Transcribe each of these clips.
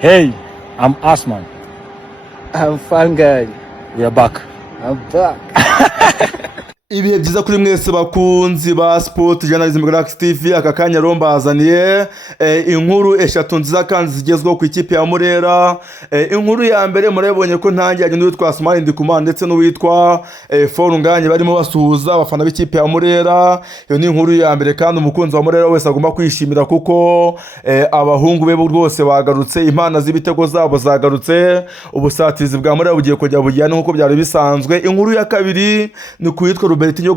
Hey, I'm Asman. I'm FALL Nganye. We are back. I'm back. Ibihe byiza kuri mwese bakunzi ba Sport Journalism Galaxy TV. Aka kanya rombazaniye inkuru eshatu nziza kandi zigezweho ku ikipe ya Murera. Inkuru ya mbere murabonye ko ntangiranye n'uwitwa asumani ndikumana ndetse n'uwitwa FALL Nganye barimo basuhuza abafana b'ikipe ya Murera. Iyo ni inkuru ya mbere kandi umukunzi wa Murera wese agomba kwishimira kuko abahungu be rwose bagarutse, impana z'ibitego zabo zagarutse, ubusatizi bwa Murera bugiye kujya bujyana nkuko byari bisanzwe. Inkuru ya kabiri ni kuwitwa Robertinho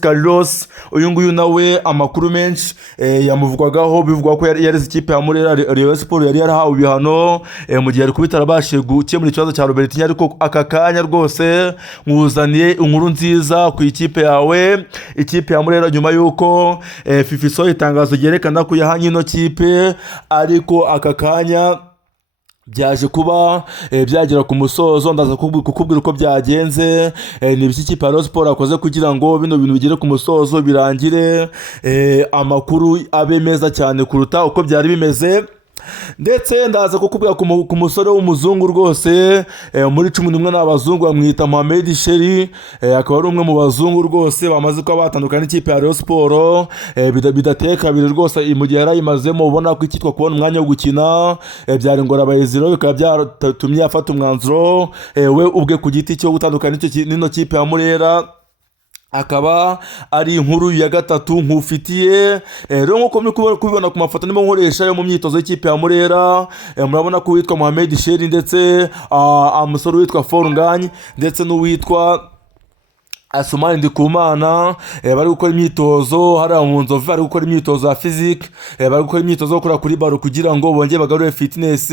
Carlos. Uyu nguyu nawe amakuru menshi yamuvugwagaho, bivugwa ko yareze ikipe ya Murera Rayon Sport yari yarahawe ibihano mu gihe ari kubitarabashije gukemura ikibazo cya Robertinho, ariko aka kanya rwose nkuzaniye inkuru nziza ku ikipe yawe, ikipe ya Murera, nyuma yuko FIFA itangazo ryerekana ko yahanye ino kipe, ariko aka kanya byaje kuba byagera ku musozo. Ndaza kukubwira uko byagenze, ni ibiki ikipe ya Rayon Sport akoze kugira ngo bino bintu bigere ku musozo birangire, amakuru abe meza cyane kuruta uko byari bimeze. Ndetse ndaza kukubwira ku musore w'umuzungu rwose, muri 11 n'abazungu bamwita Muhammad Chelle, akaba ari umwe mu bazungu rwose bamaze kuba batandukana n'ikipe ya Rayon Sport, bidateye kabiri rwose. Mu gihe yarayimazemo ubona ko ikitwa kubona umwanya wo gukina byari ngorabayiziro, bikaba byaratumye afata umwanzuro we ubwe ku giti cyo gutandukana n'ino kipe ya Murera. Akaba ari inkuru ya gatatu nkufitiye. Rero nkuko muri kubibona ku mafoto ndimo nkoresha yo mu myitozo y'ikipe ya Murera, murabona ko witwa Muhammad Chelle ndetse umusore witwa FALL Nganye ndetse n'uwitwa asumani ndikumana bari gukora imyitozo hariya mu nzovu, bari gukora imyitozo ya physique, bari gukora imyitozo yo gukora kuri baro kugira ngo bongere bagarure fitness,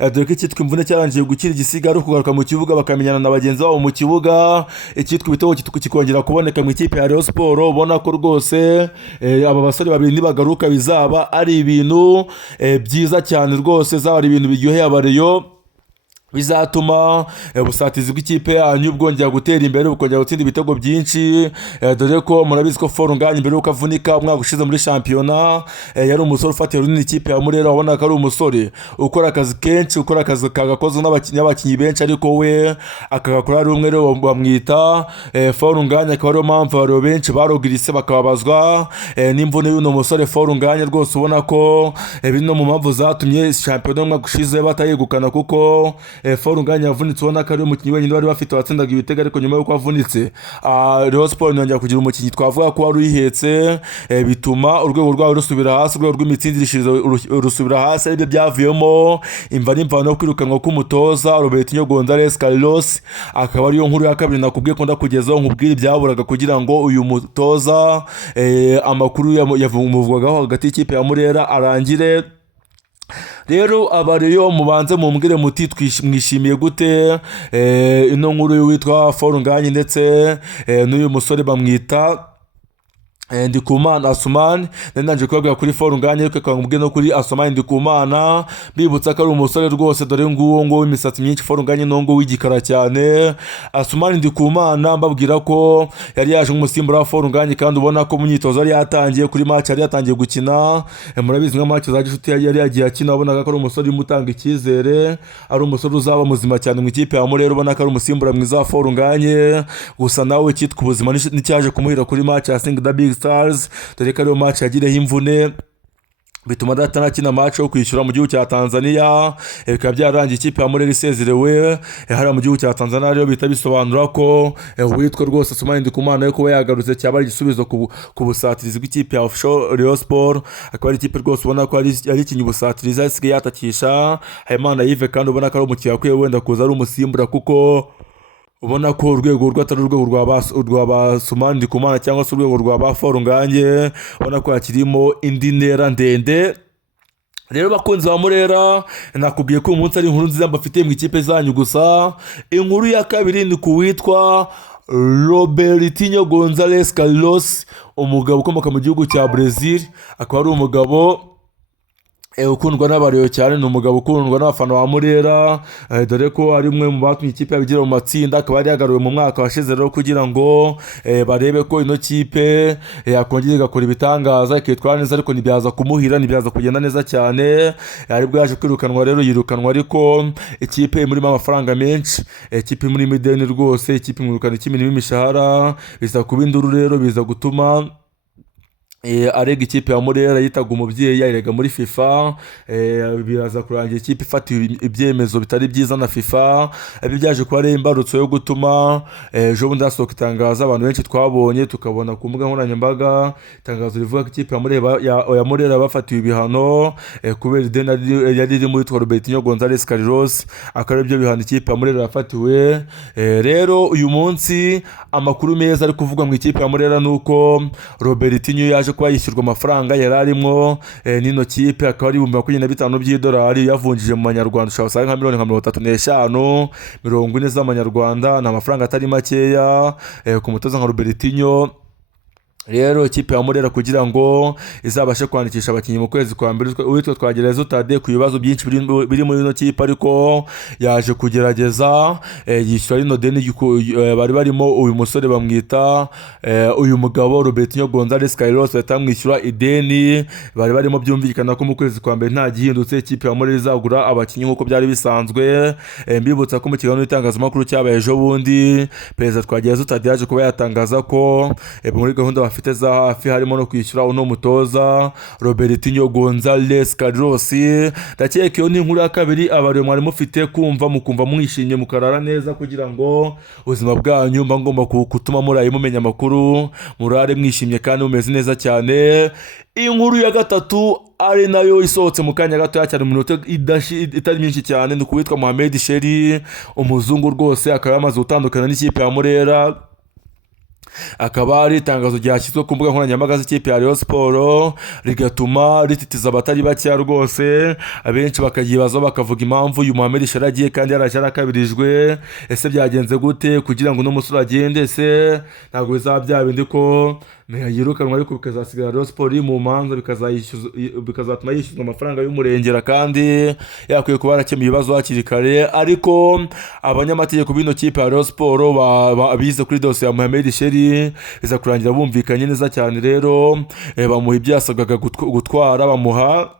dore ko icyitwa imvune cyarangiye gukira, igisigaye kugaruka mu kibuga bakamenyana na bagenzi babo mu kibuga, icyitwa ibitego kikongera kuboneka mu ikipe ya Rayon Sport. Ubona ko rwose aba basore babiri nibagaruka bizaba ari ibintu byiza cyane rwose, zaba ari ibintu biryoheye abareyo, bizatuma ubusatizi bw'ikipe yanyu bwongera gutera imbere, bukongera gutsinda ibitego byinshi, dore ko murabizi ko FALL Nganye mbere yuko avunika umwaka ushize muri shampiyona yari umusore ufatiye runini ikipe ya Murera. Ubona ko ari umusore ukora akazi kenshi, ukora akazi kagakozwe n'abakinnyi benshi, ariko we akagakora ari umwe. Rero bamwita FALL Nganye, akaba ariyo mpamvu abantu benshi barogirise bakababazwa n'imvune y'uno musore FALL Nganye rwose. Ubona ko biri no mu mpamvu zatumye shampiyona umwaka ushize batayegukana, kuko FALL Nganye yavunitse. Ubona ko ari umukinnyi wenyine bari bafite watsindaga ibitego, ariko nyuma yuko avunitse Rayon Sport yongera kugira umukinnyi twavuga ko wari uyihetse, bituma urwego rwawe rusubira hasi, urwego rw'imitsindishirize rusubira hasi. Aribyo byavuyemo imva n'imvano yo kwirukanwa k'umutoza Robertinho Carlos. Akaba ariyo nkuru ya kabiri nakubwiye ko ndakugezaho, nkubwira ibyaburaga kugira ngo uyu mutoza amakuru yavumuvwagaho hagati y'ikipe ya Murera arangire. Rero abareyo mubanze mumbwire muti mwishimiye gute ino nkuru y'uwitwa FALL Nganye ndetse n'uyu musore bamwita ndikumana asumani. Nanje kubabwira kuri FALL Nganye, ariko kakubwiye no kuri asumani ndikumana, bibutsa ko ari umusore rwose, dore nguwo imisatsi myinshi. FALL Nganye nongo w'igikara cyane. Asumani ndikumana mbabwira ko yari yaje nk'umusimbura wa FALL Nganye, kandi ubona ko mu myitozo yari yatangiye kuri match yari yatangiye gukina. Murabizi nka match za gishuti yari yagiye akina, ubona ko ari umusore umutanga icyizere, ari umusore uzaba muzima cyane mu ikipe ya Murera. Ubona ko ari umusimbura mwiza wa FALL Nganye, gusa nawe cyitwa ubuzima n'icyaje kumuhira kuri match ya Sing the Big Stars, dore ko ariyo match yagireho imvune bituma adatanakina match yo kwishyura mu gihugu cya Tanzania. Bikaba byarangiye ikipe ya Murera isezerewe hariya mu gihugu cya Tanzania. Rero bita bisobanura ko witwa rwose asumani ndikumana yuko yagarutse cyaba ari igisubizo ku busatirizi bw'ikipe ya Rayon Sport. Akaba ari ikipe rwose ubona ko ari ikinyi ubusatirizi asigaye yatakisha Habimana Yves, kandi ubona ko ari umukiriya akwiye wenda kuza ari umusimbura, kuko ubona ko urwego rw'atari urwego rwa asumani ndikumana cyangwa se urwego rwa FALL Nganye, ubona ko hakirimo indi ntera ndende. Rero bakunzi ba Murera, nakubwiye ko uyu munsi ari inkuru nziza mbafitiye mu ikipe zanyu. Gusa inkuru ya kabiri ni kuwitwa Robertinho Carlos, umugabo ukomoka mu gihugu cya Brazil. Akaba ari umugabo ukundwa n'abariyo cyane, ni umugabo ukundwa n'abafana ba Murera, dore ko ari umwe mu batumye ikipe yabigira mu matsinda, akaba yari yagaruwe mu mwaka washize rero kugira ngo barebe ko ino kipe yakongera igakora ibitangaza ikitwara neza, ariko ntibyaza kumuhira, ntibyaza kugenda neza cyane, aribwo yaje kwirukanwa rero yirukanwa, ariko ikipe imurimo amafaranga menshi, ikipe imurimo ideni rwose, ikipe imwirukana ikimirimo imishahara, biza kuba induru rero, biza gutuma arega ikipe ya Murera yitaga umubyeyi ayirega muri FIFA, biraza kurangira ikipe ifata ibyemezo bitari byiza na FIFA, ibi byaje kuba ari imbarutso yo gutuma ejo bundi hasohoka itangazo abantu benshi twabonye tukabona ku mbuga nkoranyambaga, itangazo rivuga ko ikipe ya Murera bafatiwe ibihano kubera ideni yari iri muri Robertinho Carlos, akaba ari byo bihano ikipe ya Murera yafatiwe. Rero uyu munsi amakuru meza ari kuvuga mu ikipe ya Murera nuko Robertinho yaje kuba yishyurwa amafaranga yari arimo n'ino kipe, akaba ari 25,000 by'idolari yavunjije mu manyarwanda, ushobora usanga nka miliyoni 35 40 z'amanyarwanda, ni amafaranga atari makeya ku mutoza nka Robertinho. Rero ikipe ya Murera kugira ngo izabashe kwandikisha abakinnyi mu kwezi kwa mbere, uwitwa Twagereza utade ku bibazo byinshi biri muri ino kipe, ariko yaje kugerageza yishyura rino deni bari barimo. Uyu musore bamwita uyu mugabo Robertinho Carlos batamwishyura ideni bari barimo, byumvikana ko mu kwezi kwa mbere nta gihindutse ikipe ya Murera izagura abakinnyi nk'uko byari bisanzwe. Mbibutsa ko mu kiganiro n'itangazamakuru cyabaye ejo bundi, perezida Twagereza utade yaje kuba yatangaza ko muri gahunda bafite za hafi harimo no kwishyura uno mutoza Robertinho Carlos. Ndakeka iyo ni inkuru ya kabiri abariyo mwari mufite mukumva mwishimye mukarara neza, kugira ngo ubuzima bwanyu mba ngomba gutuma muraye mumenya amakuru, murare mwishimye kandi mumeze neza cyane. Inkuru ya gatatu ari nayo isohotse mu kanya gato cyane, mu minota itari myinshi cyane, ni kuwitwa Muhammad Chelle, umuzungu rwose, akaba yamaze gutandukana n'ikipe ya Murera. Akaba ari itangazo ryashyizwe ku mbuga nkoranyambaga z'ikipe ya Rayon Sport, rigatuma rititiza abatari bakeya rwose, abenshi bakayibaza bakavuga impamvu uyu Muhammad Chelle agiye kandi yaraje arakabirijwe. Ese byagenze gute kugira ngo n'umusore agende? Se ntabwo bizaba byabindi ko yirukanwa, ariko bikazasigara Rayon Sport mu manza, bikazatuma yishyuzwa amafaranga y'umurengera, kandi yakwiye kuba yarakemuye ibibazo hakiri kare. Ariko abanyamategeko b'ino kipe ya Rayon Sport bize kuri dosiye ya Muhammad Chelle biza kurangira bumvikanye neza cyane. Rero bamuha ibyo yasabwaga gutwara, bamuha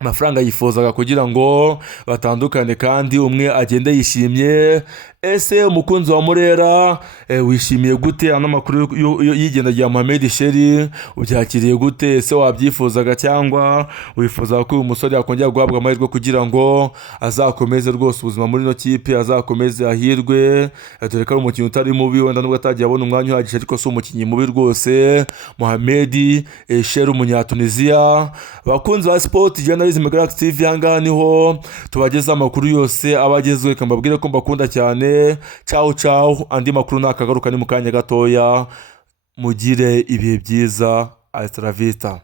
amafaranga yifuzaga kugira ngo batandukane kandi umwe agende yishimye. Ese umukunzi wa Murera wishimiye gute ano makuru y'igenda rya Muhammad Chelle? Ubyakiriye gute? Ese wabyifuzaga cyangwa wifuza ko uyu musore yakongera guhabwa amahirwe kugira ngo azakomeze rwose ubuzima muri no kipe, azakomeze ahirwe, dore ko ari umukinnyi utari mubi, wenda nubwo atagiye abona umwanya uhagije, ariko si umukinnyi mubi rwose. Muhammad Chelle umunyatunisia. Bakunzi ba Sport Journalism TV, hanga niho tubageza amakuru yose abagezwe, kambabwire ko mbakunda cyane. Ciao, andi makuru nakagaruka ni mu kanya gatoya. Mugire ibihe byiza. Hasta la vista.